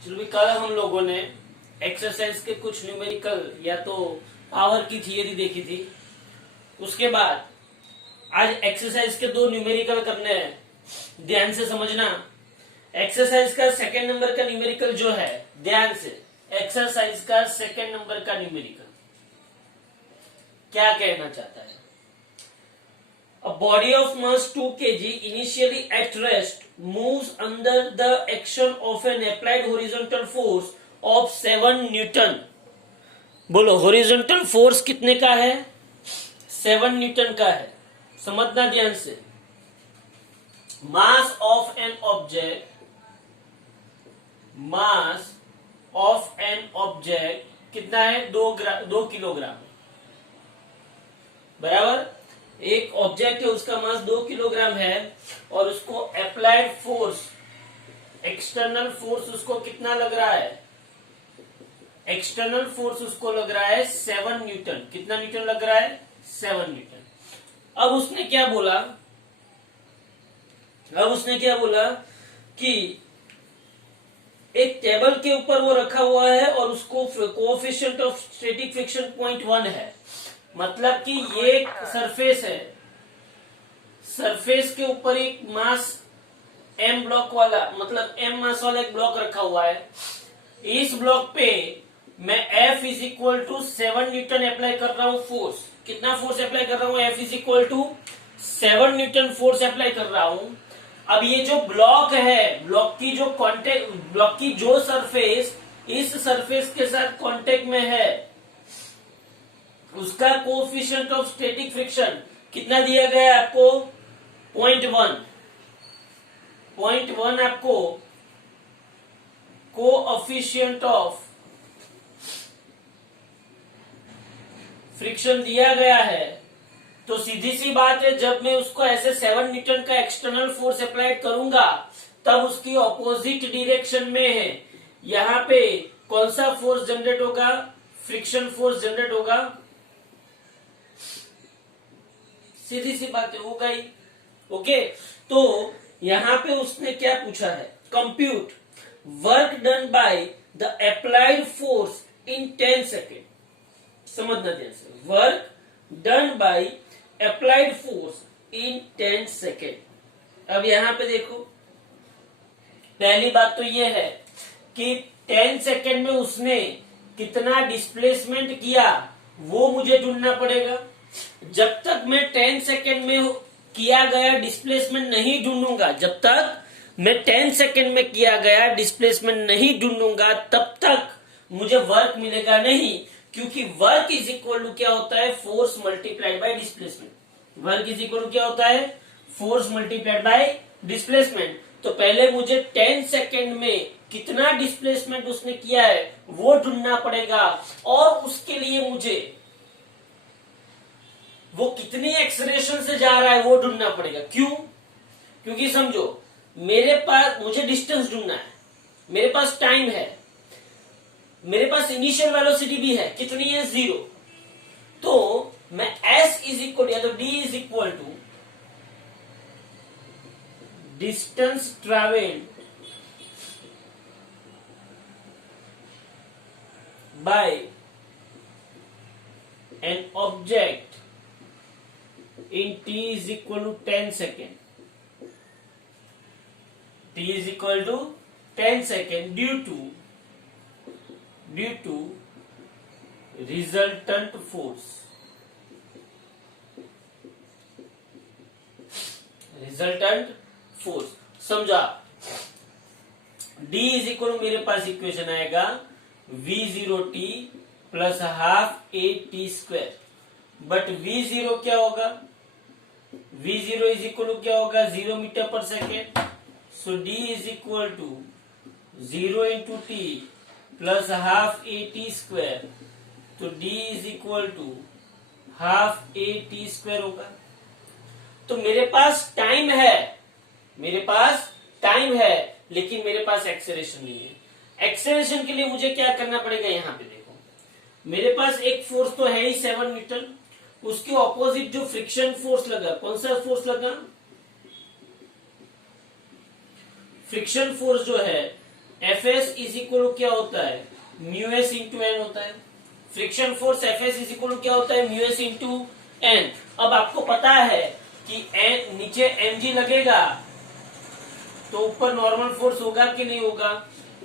चलो भी कल हम लोगों ने एक्सरसाइज के कुछ न्यूमेरिकल या तो पावर की थियरी देखी थी। उसके बाद आज एक्सरसाइज के दो न्यूमेरिकल करने हैं। ध्यान से समझना। एक्सरसाइज का सेकंड नंबर का न्यूमेरिकल जो है, ध्यान से, एक्सरसाइज का सेकंड नंबर का न्यूमेरिकल क्या कहना चाहता है। A body of mass 2 kg initially at rest moves under the action of an applied horizontal force of 7 Newton. बोलो होरिजेंटल फोर्स कितने का है? 7 न्यूटन का है। समझना ध्यान से। मास ऑफ एन ऑब्जेक्ट कितना है? 2 किलोग्राम। बराबर। एक ऑब्जेक्ट है, उसका मास 2 किलोग्राम है और उसको अप्लाइड फोर्स, एक्सटर्नल फोर्स उसको कितना लग रहा है? एक्सटर्नल फोर्स उसको लग रहा है 7 न्यूटन। कितना न्यूटन लग रहा है? 7 न्यूटन। अब उसने क्या बोला कि एक टेबल के ऊपर वो रखा हुआ है और उसको कोएफिशिएंट ऑफ स्टैटिक फ्रिक्शन 0.1 है। मतलब कि ये एक सरफेस है, सरफेस के ऊपर एक मास m ब्लॉक वाला, मतलब m मास वाला एक ब्लॉक रखा हुआ है। इस ब्लॉक पे मैं F is equal to 7 newton apply कर रहा हूं फोर्स। कितना फोर्स अप्लाई कर रहा हूं? F is equal to 7 newton force apply कर रहा हूं। अब ये जो ब्लॉक है, ब्लॉक की जो सरफेस इस सरफेस के साथ कांटेक्ट में है, उसका कोएफिशिएंट ऑफ स्टैटिक फ्रिक्शन कितना दिया गया है आपको? 0.1 आपको कोएफिशिएंट ऑफ फ्रिक्शन दिया गया है। तो सीधी सी बात है, जब मैं उसको ऐसे 7 न्यूटन का एक्सटर्नल फोर्स अप्लाइड करूंगा तब उसकी ऑपोजिट डायरेक्शन में है, यहां पे कौन सा फोर्स जनरेट होगा? फ्रिक्शन फोर्स जनरेट होगा। सीधी सी बात है, होगा ही। ओके, तो यहां पे उसने क्या पूछा है? Compute work done by the applied force in 10 second. समझना ध्यान से। Work done by applied force in 10 second. अब यहां पे देखो, पहली बात तो यह है कि 10 सेकेंड में उसने कितना डिस्प्लेसमेंट किया वो मुझे ढूंढना पड़ेगा। जब तक मैं 10 सेकेंड में किया गया डिस्प्लेसमेंट नहीं ढूंढूंगा, जब तक मैं 10 सेकेंड में किया गया डिस्प्लेसमेंट नहीं ढूंढूंगा, तब तक मुझे वर्क मिलेगा नहीं। क्योंकि वर्क इज इक्वल टू क्या होता है? Force multiplied by displacement. Work is equal to क्या होता है? Force multiplied by displacement. तो पहले मुझे 10 सेकेंड में कितना डिस्प्लेसमेंट उसने किया है वो ढूंढना पड़ेगा, और उसके लिए मुझे वो कितनी एक्सेलरेशन से जा रहा है वो ढूंढना पड़ेगा। क्यों? क्योंकि समझो, मेरे पास मुझे डिस्टेंस ढूंढना है, मेरे पास टाइम है, मेरे पास इनिशियल वेलोसिटी भी है। कितनी है? 0। तो मैं S इज इक्वल या तो D is equal to distance travelled by an object in t is equal to 10 second. T is equal to 10 second due to resultant force. Resultant force समझा? D is equal to, मेरे पास equation आएगा V0t plus half AT square. But V0 क्या होगा? V0 is equal to क्या होगा? 0 metre पर second. So D is equal to 0 into T plus half AT square. तो D is equal to half AT square होगा। तो मेरे पास time है, लेकिन मेरे पास एक्सेलरेशन नहीं है। एक्सेलरेशन के लिए मुझे क्या करना पड़ेगा? यहां पे देखो, मेरे पास एक फोर्स तो है ही 7 न्यूटन, उसके ऑपोजिट जो फ्रिक्शन फोर्स लगा, कौन सा फोर्स लगा? फ्रिक्शन फोर्स जो है एफ एस इज इक्वल क्या होता है, म्यू एस इंटू एन होता है। Friction force F S is equal क्या होता है, म्यू एस इंटू एन। अब आपको पता है कि एन नीचे एम जी लगेगा तो ऊपर नॉर्मल फोर्स होगा कि नहीं होगा,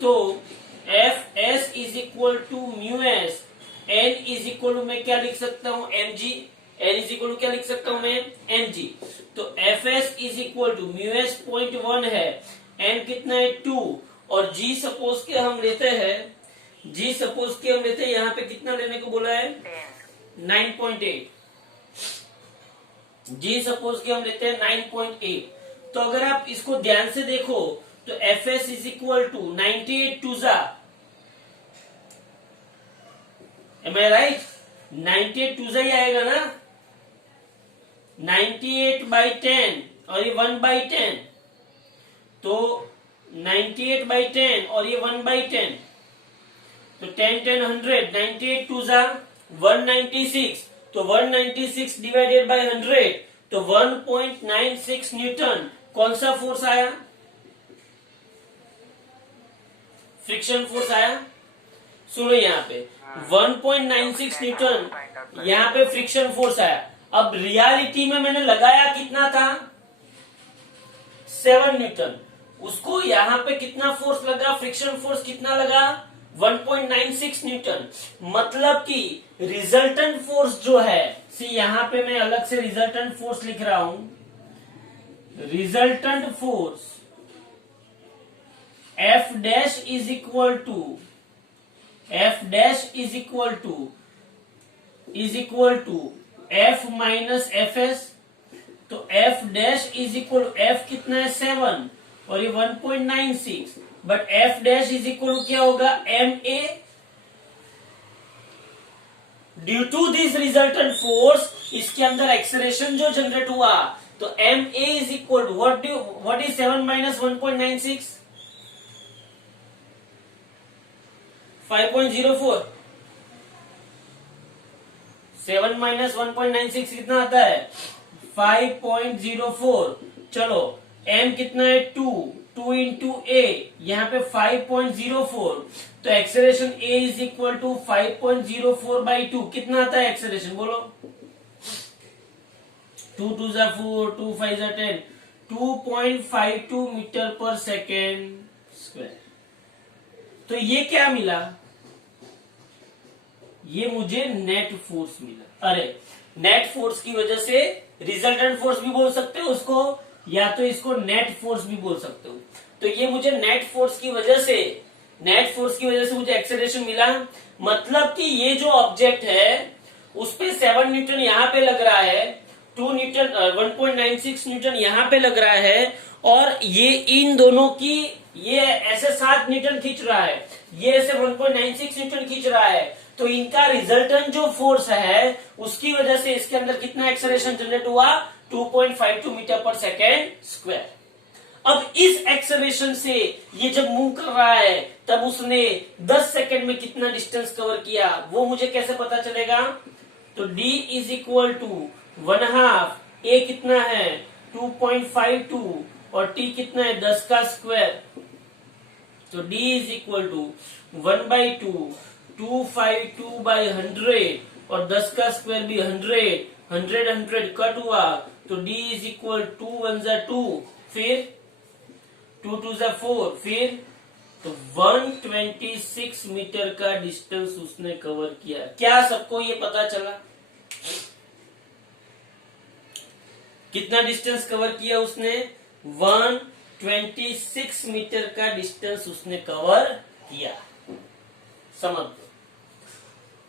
तो F S is equal to mu S, N is equal मैं क्या लिख सकता हूं, M G. N is equal क्या लिख सकता हूं मैं, एम जी। तो F S is equal to mu S 0.1 है, एन कितना है 2, और जी सपोज के हम लेते हैं, जी सपोज के हम लेते हैं, यहाँ पे कितना लेने को बोला है 9.8, जी सपोज के हम लेते हैं 9.8। तो अगर आप इसको ध्यान से देखो तो F S is equal to 98 टू जा, एम आई राइट, 98 टू जा ही आएगा ना, 98/10 और ये 1/10, तो 98/10 और ये 1/10, तो 10 10 100, 98 टू जा 196, तो 196 डिवाइडेड बाय 100, तो 1.96 न्यूटन कौन सा फोर्स आया, फ्रिक्शन फोर्स आया। सुनो यहाँ पे 1.96 न्यूटन यहाँ पे फ्रिक्शन फोर्स आया। अब रियलिटी में मैंने लगाया कितना था, 7 न्यूटन। उसको यहाँ पे कितना फोर्स लगा, फ्रिक्शन फोर्स कितना लगा, 1.96 न्यूटन। मतलब कि रिजल्टेंट फोर्स जो है, सी यहाँ पे मैं अलग से रिजल्टेंट फोर्स लिख रहा हूं, resultant force F dash is equal to, F dash is equal to F minus F S. तो F dash is equal, F कितना है 7 और ये 1.96, but F dash is equal क्या होगा, M A. Due to this resultant force इसके अंदर acceleration जो जनरेट हुआ, तो M A is equal to what is 7 minus 1.96, 5.04। 7 minus 1.96 कितना आता है, 5.04। चलो m कितना है 2 इंटू ए, यहाँ पे 5.04, तो acceleration a is equal to 5.04/2। कितना आता है एक्सेलरेशन बोलो, 2 2 जा 4, 2 5 जा 10, 2.52 मीटर पर सेकेंड स्क्वायर। तो ये क्या मिला, ये मुझे नेट फोर्स मिला। अरे नेट फोर्स की वजह से रिजल्टेंट फोर्स भी बोल सकते हो उसको, या तो इसको नेट फोर्स भी बोल सकते हो। तो ये मुझे नेट फोर्स की वजह से मुझे एक्सेलरेशन मिला। मतलब कि ये जो ऑब्जेक्ट है उस पे 7 न्यूटन यहाँ पे लग रहा है, 2 न्यूटन 1.96 न्यूटन यहाँ पे लग रहा है, और ये इन दोनों की ये ऐसे 7 न्यूटन खींच रहा है, ये ऐसे 1.96 न्यूटन खींच रहा है। तो इनका रिजल्टेंट जो फोर्स है उसकी वजह से इसके अंदर कितना एक्सेलरेशन जनरेट हुआ, 2.52 मीटर पर सेकेंड स्क्वायर। अब इस एक्सेलरेशन से ये जब मूव कर रहा है तब उसने 10 सेकेंड में कितना डिस्टेंस कवर किया, वो मुझे कैसे पता चलेगा। तो d is equal to 1/2, a कितना है 2.52 और t कितना है 10 का स्क्वायर। तो d इज इक्वल टू 1/2, 252/100 और 10 का स्क्वायर भी 100 कट हुआ, तो d इज इक्वल 2 1 जा 2, फिर 2 2 जा 4, फिर तो 126 मीटर का डिस्टेंस उसने कवर किया। क्या सबको ये पता चला कितना डिस्टेंस कवर किया उसने, 126 मीटर का डिस्टेंस उसने कवर किया। समझ लो।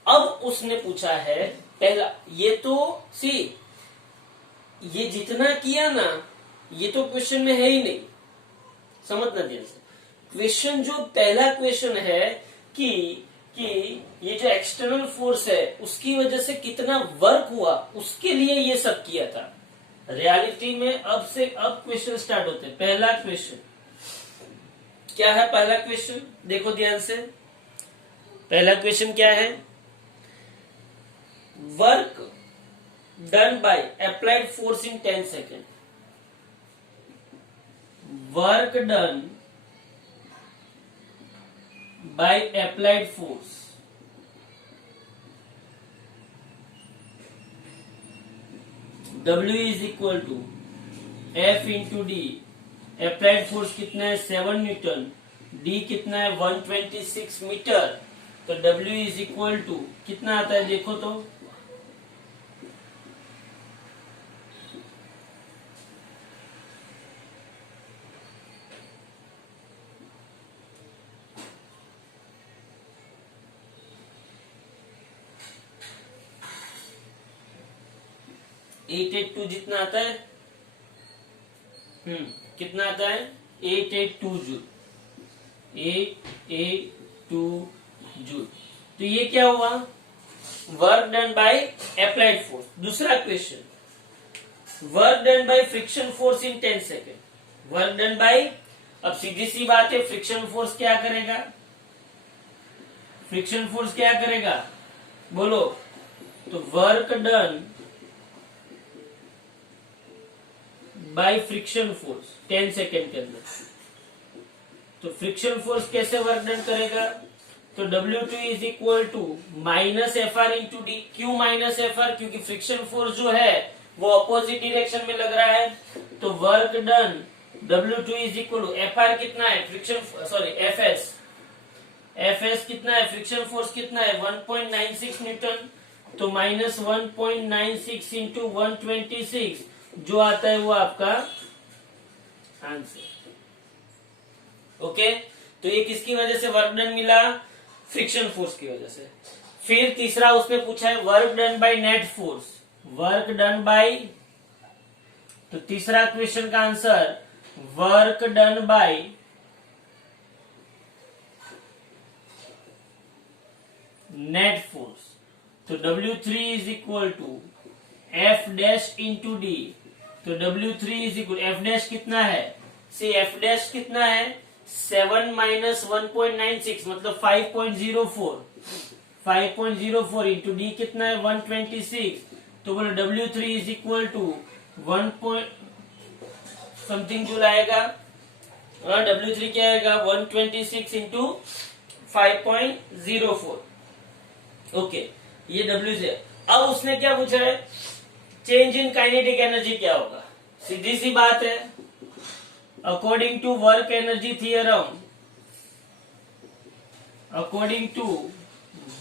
अब उसने पूछा है पहला, ये तो सी ये जितना किया ना ये तो क्वेश्चन में है ही नहीं, समझना ध्यान से। क्वेश्चन जो पहला क्वेश्चन है कि ये जो एक्सटर्नल फोर्स है उसकी वजह से कितना वर्क हुआ, उसके लिए ये सब किया था। रियलिटी में अब क्वेश्चन स्टार्ट होते हैं। पहला क्वेश्चन क्या है, पहला क्वेश्चन देखो ध्यान से। पहला क्वेश्चन क्या है, work done by applied force in 10 second. Work done by applied force W is equal to F into D. Applied force कितना है 7 न्यूटन, डी कितना है 126 मीटर। तो W इज इक्वल टू कितना आता है देखो तो, एट एट टू जितना आता है, कितना आता है 882 जूल, 882 जूल। तो ये क्या हुआ, work done by applied force. दूसरा question, work done by friction force in 10 second. Work done by, अब सीधी सी बात है, फ्रिक्शन फोर्स क्या करेगा, फ्रिक्शन फोर्स क्या करेगा बोलो। तो work done by friction force 10 second के अंदर, तो फ्रिक्शन फोर्स कैसे वर्क डन करेगा। तो W2 is equal to minus F R into D. क्यों माइनस एफ आर, क्योंकि फ्रिक्शन फोर्स जो है वो अपोजिट डायरेक्शन में लग रहा है। तो work done W2 is equal to F R कितना है, फ्रिक्शन सॉरी एफ एस कितना है, फ्रिक्शन फोर्स कितना है 1.96 न्यूटन। तो माइनस 1.96 इंटू 126 जो आता है वो आपका आंसर। ओके, तो ये किसकी वजह से वर्क डन मिला, फ्रिक्शन फोर्स की वजह से। फिर तीसरा उसने पूछा है work done by net force, work done by, तो तीसरा क्वेश्चन का answer work done by net force. तो W3 is equal to F dash into D. तो W3 is equal, F dash कितना है, सी एफ डैश कितना है 7 minus 1.96 मतलब 5.04, 5.04 इंटू डी कितना है 126। तो बोलो W3 is equal to 1 something जो आएगा, W3 क्या आएगा 126 इंटू 5.04। ओके, ये W3। अब उसने क्या पूछा है, चेंज इन काइनेटिक एनर्जी क्या होगा। सीधी सी बात है, according to work energy theorem, according to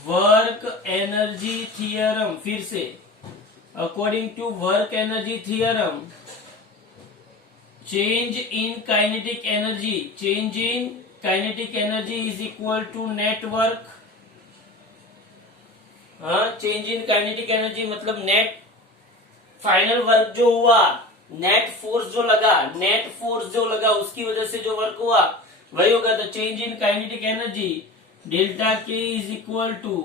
work energy theorem, फिर से according to work energy theorem, change in kinetic energy, change in kinetic energy is equal to net work. हाँ, change in kinetic energy मतलब net final work जो हुआ, net force जो लगा, net force जो लगा उसकी वजह से जो वर्क हुआ वही होगा। तो change in kinetic energy delta K is equal to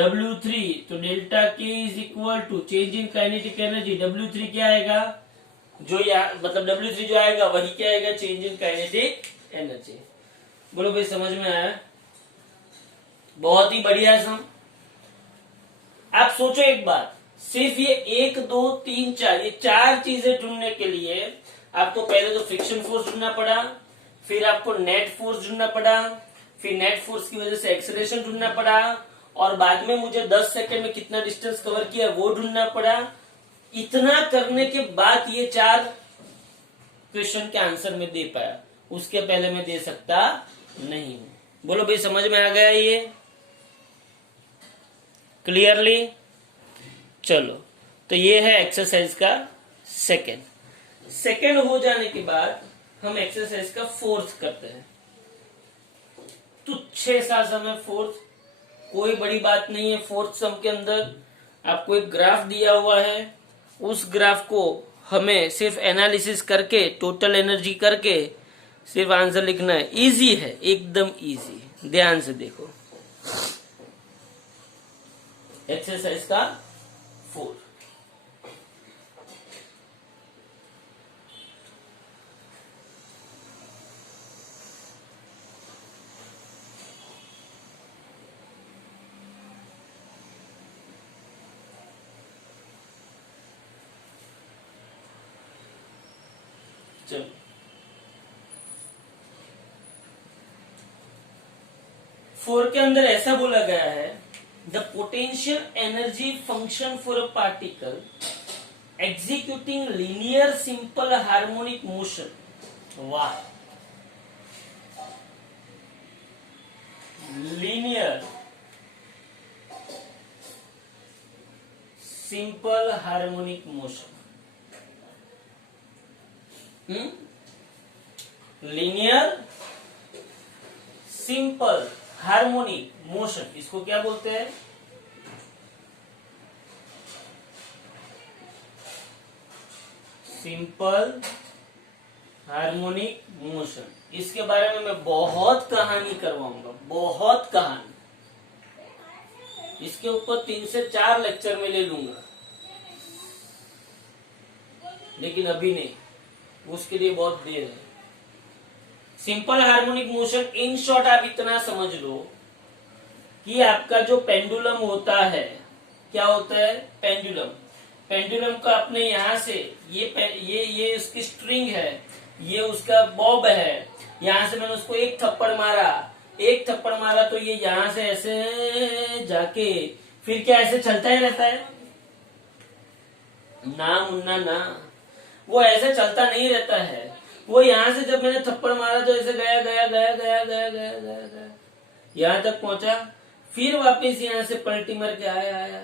W3। तो delta K is equal to change in kinetic energy, W3 क्या आएगा, जो मतलब W3 जो आएगा वही क्या आएगा, चेंज इन काइनेटिक एनर्जी। बोलो भाई समझ में आया, बहुत ही बढ़िया सम। आप सोचो एक बात, सिर्फ ये 1 2 3 4 ये 4 चीजें ढूंढने के लिए आपको पहले तो फ्रिक्शन फोर्स ढूंढना पड़ा, फिर आपको नेट फोर्स ढूंढना पड़ा, फिर नेट फोर्स की वजह से एक्सेलरेशन ढूंढना पड़ा, और बाद में मुझे 10 सेकंड में कितना डिस्टेंस कवर किया वो ढूंढना पड़ा। इतना करने के बाद ये 4 क्वेश्चन के आंसर में दे पाया, उसके पहले मैं दे सकता नहीं हूं। बोलो भाई समझ में आ गया ये क्लियरली। चलो, तो ये है एक्सरसाइज का सेकंड हो जाने के बाद हम एक्सरसाइज का 4th करते हैं। तुच्छे सा सम है 4th, कोई बड़ी बात नहीं है। 4th सम के अंदर आपको एक ग्राफ दिया हुआ है, उस ग्राफ को हमें सिर्फ एनालिसिस करके टोटल एनर्जी करके सिर्फ आंसर लिखना है। इजी है, एकदम इजी, ध्यान से देखो। एक्सरसाइज का 4, चलो 4 के अंदर ऐसा बोला गया है, the potential energy function for a particle executing linear simple harmonic motion. वाह, linear simple harmonic motion, linear simple harmonic motion, इसको क्या बोलते हैं? Simple harmonic motion. इसके बारे में मैं बहुत कहानी करवाऊंगा, बहुत कहानी। इसके ऊपर 3 से 4 लेक्चर में ले लूंगा, लेकिन अभी नहीं, उसके लिए बहुत देर है। Simple harmonic motion, in short आप इतना समझ लो कि आपका जो पेंडुलम होता है, क्या होता है? पेंडुलम। पेंडुलम का अपने यहां से ये उसकी स्ट्रिंग है, ये उसका बॉब है। यहां से मैंने उसको एक थप्पड़ मारा तो ये यहां से ऐसे जाके फिर क्या ऐसे चलता ही रहता है ना मुन्ना ना, वो ऐसे चलता नहीं रहता है। वो यहां से जब मैंने थप्पड़ मारा तो ऐसे गया गया गया गया गया गया गया गया यहां तक पहुंचा, फिर वापस यहां से पलटी मार के आया,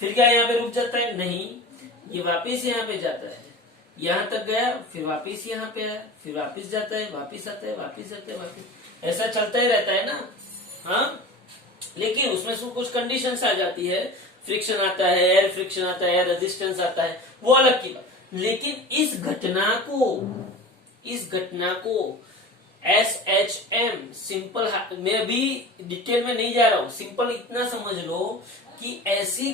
फिर क्या यहाँ पे रुक जाता है? नहीं, ये वापस यहाँ पे जाता है, यहाँ तक गया, फिर वापस यहाँ पे आया, फिर वापस जाता है, वापस आता है, वापस जाता है, वापस, ऐसा चलता ही रहता है ना। हाँ, लेकिन उसमें कुछ कंडीशंस आ जाती है, फ्रिक्शन आता है, एयर फ्रिक्शन आता है, रेजिस्टेंस आता है, वो अलग की बात। लेकिन इस घटना को SHM सिंपल, मैं अभी डिटेल में नहीं जा रहा हूं, सिंपल इतना समझ लो कि ऐसी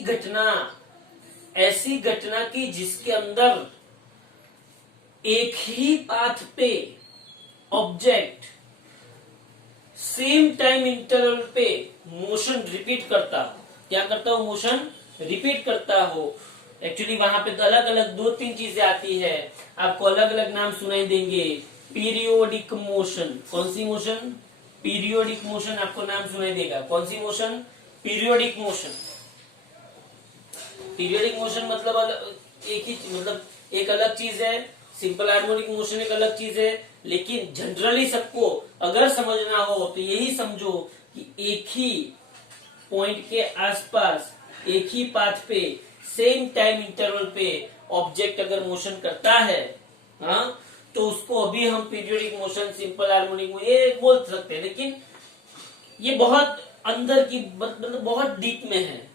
घटना की जिसके अंदर एक ही पाथ पे ऑब्जेक्ट सेम टाइम इंटरवल पे मोशन रिपीट करता हो। क्या करता हो? मोशन रिपीट करता हो। एक्चुअली वहां पे अलग अलग 2-3 चीजें आती है, आपको अलग अलग नाम सुनाई देंगे। पीरियोडिक मोशन, कौन सी मोशन? पीरियोडिक मोशन आपको नाम सुनाई देगा। कौन सी motion? Periodic motion. Periodic motion मतलब एक ही, मतलब एक अलग चीज है, सिंपल हार्मोनिक मोशन एक अलग चीज है। लेकिन जनरली सबको अगर समझना हो तो यही समझो कि एक ही पॉइंट के आसपास एक ही पाथ पे सेम टाइम इंटरवल पे ऑब्जेक्ट अगर मोशन करता है, हाँ, तो उसको अभी हम periodic motion, simple harmonic motion ये बोल सकते हैं। लेकिन ये बहुत अंदर की, मतलब बहुत डीप में है।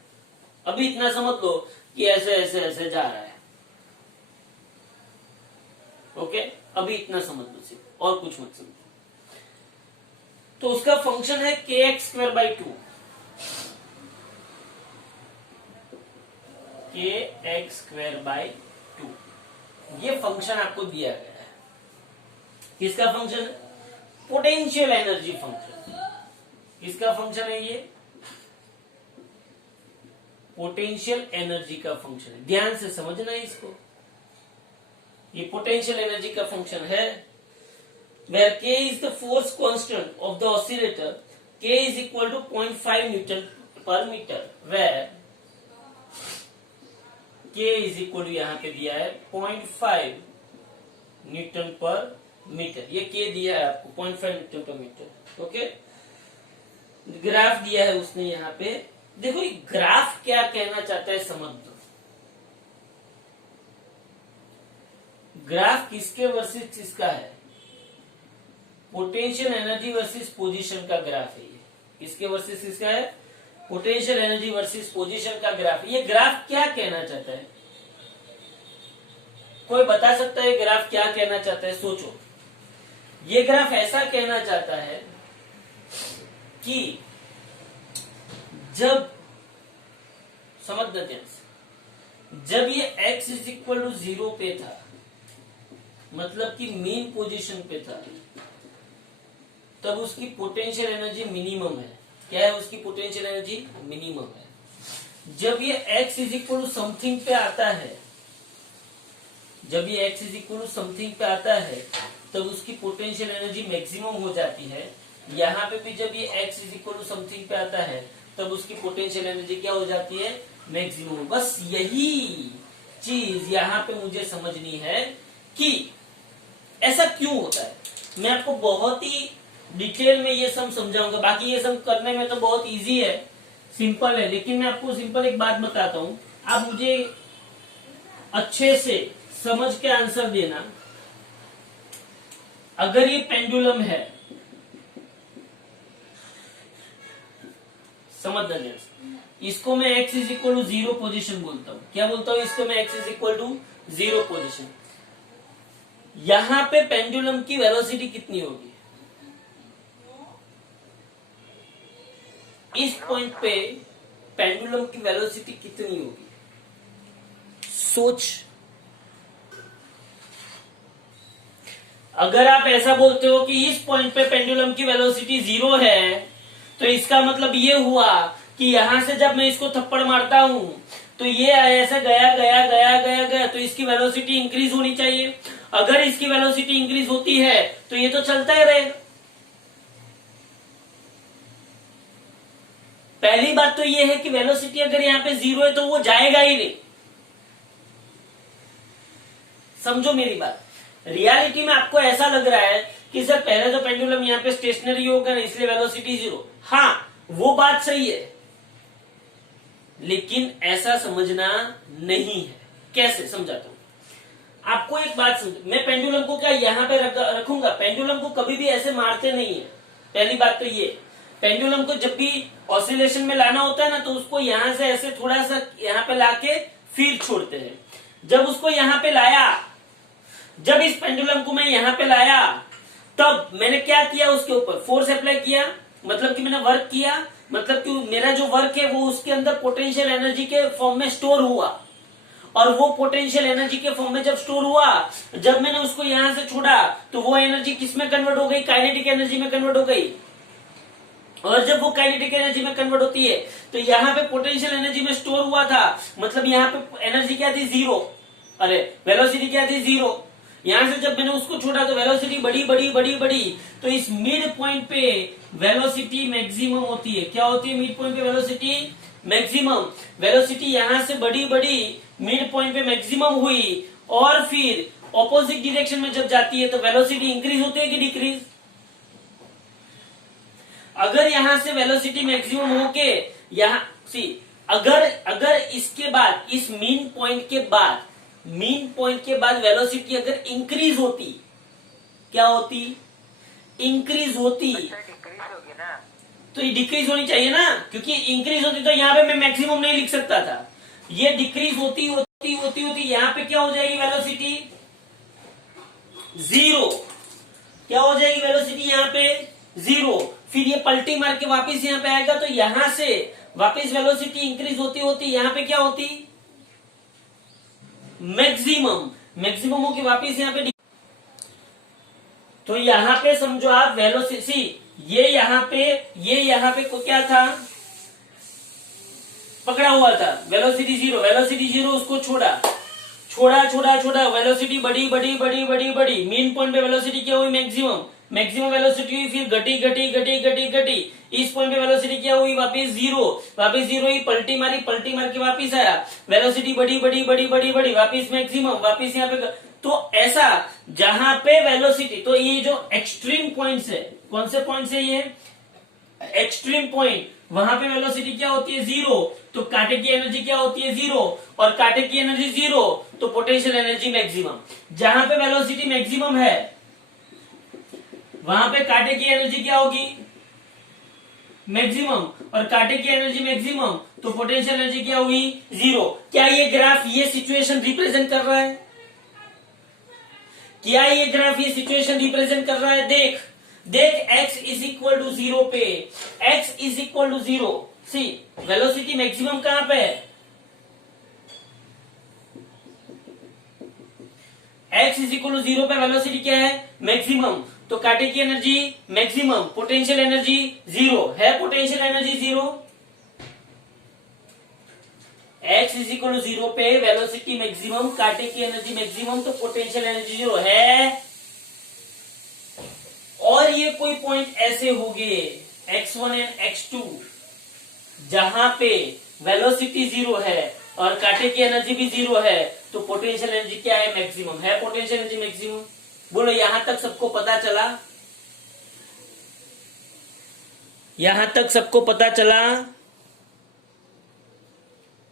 अभी इतना समझ लो कि ऐसे ऐसे ऐसे जा रहा है। ओके, अभी इतना समझ लो सिर्फ, और कुछ मत समझो। तो उसका फंक्शन है kx²/2, kx²/2। ये फंक्शन आपको दिया गया है। किसका फंक्शन है? Potential energy function. किसका फंक्शन है ये? पोटेंशियल एनर्जी का फंक्शन है। ध्यान से समझना है इसको, ये पोटेंशियल एनर्जी का फंक्शन है। where k is the force constant of the oscillator, k is equal to 0.5 Newton per meter, where k is equal to यहाँ पे दिया है 0.5 न्यूटन पर मीटर। ये k दिया है आपको 0.5 न्यूटन पर मीटर। ओके, ग्राफ दिया है उसने यहाँ पे। देखो ये ग्राफ क्या कहना चाहता है समझ दो। ग्राफ किसके वर्सेस किसका है? पोटेंशियल एनर्जी वर्सेस पोजीशन का ग्राफ है ये। किसके वर्सेस किसका है? पोटेंशियल एनर्जी वर्सेस पोजीशन का ग्राफ। ये ग्राफ क्या कहना चाहता है? कोई बता सकता है ग्राफ क्या कहना चाहता है? सोचो। ये ग्राफ ऐसा कहना चाहता है कि जब, समझ ध्यान से, जब ये x इज इक्वल टू 0 पे था, मतलब कि मेन पोजीशन पे था, तब उसकी पोटेंशियल एनर्जी मिनिमम है। क्या है उसकी पोटेंशियल एनर्जी? मिनिमम है। जब ये x is equal to something पे आता है, जब ये x is equal to something पे आता है, तब उसकी पोटेंशियल एनर्जी मैक्सिमम हो जाती है। यहाँ पे भी जब ये x is equal to something पे आता है तब उसकी पोटेंशियल एनर्जी क्या हो जाती है, मैक्सिमम। बस यही चीज यहाँ पे मुझे समझनी है कि ऐसा क्यों होता है। मैं आपको बहुत ही डिटेल में ये सब समझाऊंगा, बाकी ये सब करने में तो बहुत इजी है, सिंपल है, लेकिन मैं आपको सिंपल एक बात बताता हूं, आप मुझे अच्छे से समझ के आंसर देना। अगर ये पेंडुलम है, समझना ध्यान से, इसको मैं x is equal to 0 position बोलता हूं। क्या बोलता हूं? इसको मैं x is equal to 0 position. यहां पे पेंडुलम की वेलोसिटी कितनी होगी? इस पॉइंट पे पेंडुलम की वेलोसिटी कितनी होगी? सोच। अगर आप ऐसा बोलते हो कि इस पॉइंट पे पेंडुलम की वेलोसिटी 0 है, तो इसका मतलब ये हुआ कि यहां से जब मैं इसको थप्पड़ मारता हूं तो ये ऐसे गया गया गया गया गया, तो इसकी वेलोसिटी इंक्रीज होनी चाहिए। अगर इसकी वेलोसिटी इंक्रीज होती है तो ये तो चलता ही रहेगा। पहली बात तो ये है कि वेलोसिटी अगर यहाँ पे 0 है तो वो जाएगा ही नहीं। समझो मेरी बात। रियलिटी में आपको ऐसा लग रहा है कि सर पहले तो पेंडुलम यहाँ पे स्टेशनरी होगा ना, इसलिए वेलोसिटी 0। हाँ, वो बात सही है, लेकिन ऐसा समझना नहीं है। कैसे समझाता हूं आपको, एक बात समझ। मैं पेंडुलम को क्या यहाँ पे रखूंगा? पेंडुलम को कभी भी ऐसे मारते नहीं है। पहली बात तो ये, पेंडुलम को जब भी ऑसिलेशन में लाना होता है ना, तो उसको यहां से ऐसे थोड़ा सा यहाँ पे लाके फिर छोड़ते हैं। जब उसको यहाँ पे लाया, जब इस पेंडुलम को मैं यहाँ पे लाया, तब मैंने क्या किया? उसके ऊपर फोर्स अप्लाई किया, मतलब कि मैंने वर्क किया, मतलब कि मेरा जो वर्क है वो उसके अंदर पोटेंशियल एनर्जी के फॉर्म में स्टोर हुआ। और वो पोटेंशियल एनर्जी के फॉर्म में जब स्टोर हुआ, जब मैंने उसको यहां से छोड़ा, तो वो एनर्जी किस में कन्वर्ट हो गई? काइनेटिक एनर्जी में कन्वर्ट हो गई। और जब वो काइनेटिक एनर्जी में कन्वर्ट होती है तो यहाँ पे पोटेंशियल एनर्जी में स्टोर हुआ था, मतलब यहाँ पे एनर्जी क्या थी? 0। अरे वेलोसिटी क्या थी? 0। यहां से जब मैंने उसको छोड़ा तो वेलोसिटी बढ़ी बढ़ी बढ़ी बढ़ी, तो इस मिड पॉइंट पे वेलोसिटी मैक्सिमम होती है। क्या होती है मिड पॉइंट पे? Velocity maximum. वेलोसिटी यहां से बढ़ी बढ़ी मिड पॉइंट पे मैक्सिमम हुई, और फिर ऑपोजिट डायरेक्शन में जब जाती है तो वेलोसिटी इंक्रीज होती है कि डिक्रीज? अगर यहां से वेलोसिटी मैक्सिमम होके यहां सी, अगर इसके बाद, इस मीन पॉइंट के बाद वेलोसिटी अगर इंक्रीज होती, क्या होती? इंक्रीज होती, तो ये डिक्रीज होनी चाहिए ना, क्योंकि इंक्रीज होती तो यहाँ पे मैं मैक्सिमम नहीं लिख सकता था। ये डिक्रीज होती होती होती होती यहाँ पे क्या हो जाएगी? वेलोसिटी 0। क्या हो जाएगी वेलोसिटी यहाँ पे? 0। फिर ये पलटी मार के वापस यहाँ पे आएगा, तो यहां से वापस वेलोसिटी इंक्रीज होती होती यहाँ पे क्या होती? मैक्सिमम। मैक्सिमम होगी वापस यहाँ पे। तो यहाँ पे समझो आप वेलोसिटी, ये यहाँ पे को क्या था? पकड़ा हुआ था, वेलोसिटी 0। वेलोसिटी 0, उसको छोड़ा, वेलोसिटी बढ़ी बढ़ी बढ़ी बढ़ी बढ़ी, मेन पॉइंट पे वेलोसिटी क्या हुई? मैक्सिमम वेलोसिटी हुई, फिर घटी घटी घटी घटी घटी, इस पॉइंट पे वेलोसिटी क्या हुई? वापस 0 हुई, पलटी मार के वापस आया, वेलोसिटी बढ़ी बढ़ी बढ़ी बढ़ी बढ़ी, वापस मैक्सिमम, वापस यहाँ पे। तो ऐसा जहां पे वेलोसिटी, तो ये जो एक्सट्रीम पॉइंट्स है, कौन से पॉइंट्स है ये? एक्सट्रीम पॉइंट, वहां पे वेलोसिटी क्या होती है? 0। तो कांटे की एनर्जी क्या होती है? 0। और कांटे की एनर्जी 0, तो पोटेंशियल एनर्जी मैक्सिमम। जहां पे वेलोसिटी मैक्सिमम है वहां पे कांटे की एनर्जी क्या होगी? मैक्सिमम। और कांटे की एनर्जी मैक्सिमम, तो पोटेंशियल एनर्जी क्या हुई? 0। क्या ये ग्राफ ये सिचुएशन रिप्रेजेंट कर रहा है? क्या ये ग्राफ ये सिचुएशन रिप्रेजेंट कर रहा है? देख x इज इक्वल टू 0 पे, x इज इक्वल टू 0, सी वेलोसिटी मैक्सिमम कहां पे है? x इज इक्वल टू 0 पे वेलोसिटी क्या है? मैक्सिमम। तो कांटे की एनर्जी मैक्सिमम, पोटेंशियल एनर्जी 0 है, potential energy 0। x is equal to 0 पे वेलोसिटी मैक्सिमम, कांटे की एनर्जी मैक्सिमम, तो पोटेंशियल एनर्जी 0 है। और ये कोई पॉइंट ऐसे हो गए x1 एंड x2 जहां पे वेलोसिटी जीरो है और कांटे की एनर्जी भी जीरो है, तो पोटेंशियल एनर्जी क्या है? मैक्सिमम है। Potential energy maximum. बोलो यहां तक सबको पता चला? यहां तक सबको पता चला?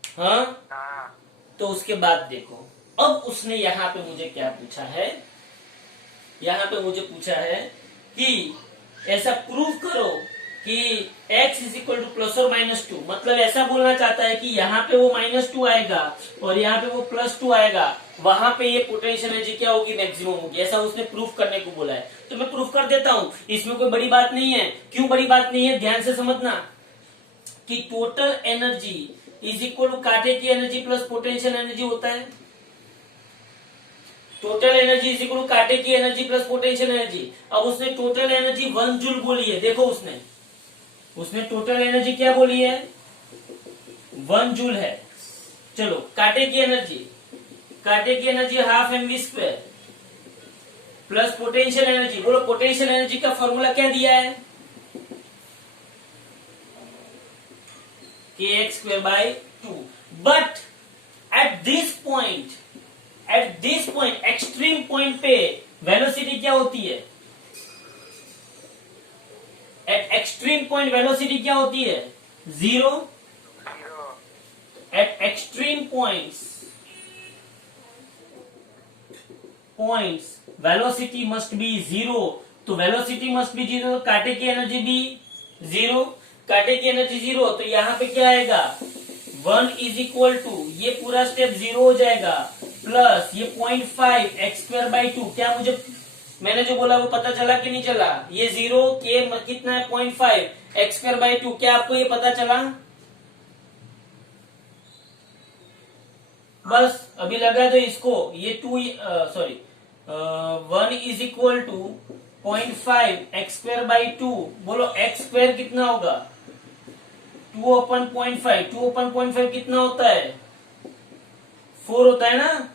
हाँ। तो उसके बाद देखो, अब उसने यहां पे मुझे क्या पूछा है? यहां पे मुझे पूछा है कि ऐसा प्रूव करो कि x is equal two plus और माइनस टू। मतलब ऐसा बोलना चाहता है कि यहाँ पे वो -2 आएगा और यहाँ पे वो +2 आएगा, वहां पे ये पोटेंशियल एनर्जी क्या होगी? मैक्सिमम होगी। ऐसा उसने प्रूफ करने को बोला है, तो मैं प्रूफ कर देता हूं। इसमें कोई बड़ी बात नहीं है। क्यों बड़ी बात नहीं है? ध्यान से समझना कि total energy is equal to कांटे की एनर्जी प्लस पोटेंशियल एनर्जी होता है। Total energy is equal to कांटे की एनर्जी प्लस पोटेंशियल एनर्जी। अब उसने टोटल एनर्जी 1 जूल बोली है। देखो उसने टोटल एनर्जी क्या बोली है? 1 जूल है। चलो कांटे की energy half mv² plus potential energy. बोलो पोटेंशियल एनर्जी का फॉर्मूला क्या दिया है? kx²/2। But at this point extreme point पे वेलोसिटी क्या होती है? एट एक्सट्रीम पॉइंट वेलोसिटी क्या होती है? 0। Eight extreme points velocity must be 0। तो वेलोसिटी मस्ट बी 0, तो कांटे की एनर्जी भी 0। कांटे की एनर्जी 0, तो यहां पे क्या आएगा? 1 इज इक्वल टू, ये पूरा स्टेप 0 हो जाएगा, प्लस ये 0.5 x²/2। क्या मुझे मैंने जो बोला वो पता चला कि नहीं चला? ये 0 के कितना है? 0.5 x²/2। क्या आपको ये पता चला? बस अभी लगा दो इसको। ये 1 इज इक्वल टू 0.5 x²/2। बोलो x² कितना होगा? 2/0.5। 2/0.5 कितना होता है? 4 होता है ना।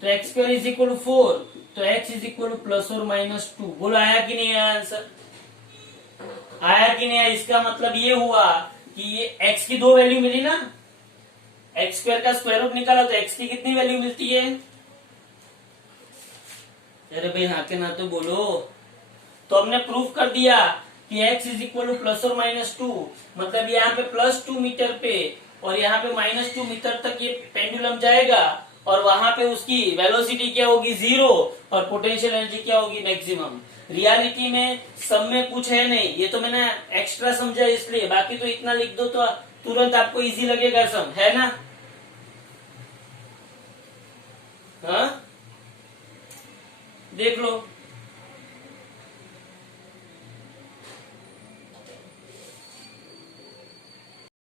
तो x² इज इक्वल टू 4, तो x is equal two plus और -2। बोलो आया कि नहीं आया आंसर? आया कि नहीं आया? इसका मतलब ये हुआ कि ये x की 2 वैल्यू मिली ना। x² का स्क्वायर रूट निकाला तो x की कितनी वैल्यू मिलती है? अरे भाई हाँ के ना तो बोलो। तो हमने प्रूफ कर दिया कि x is equal two plus और -2। मतलब यहाँ पे +2 मीटर पे और यहाँ पे -2 मीटर तक ये पेंडुलम जाएगा और वहां पे उसकी वेलोसिटी क्या होगी? 0 और पोटेंशियल एनर्जी क्या होगी? मैक्सिमम। रियलिटी में सब में कुछ है नहीं, ये तो मैंने एक्स्ट्रा समझा इसलिए। बाकी तो इतना लिख दो तो तुरंत आपको इजी लगेगा सम, है ना? हाँ देख लो।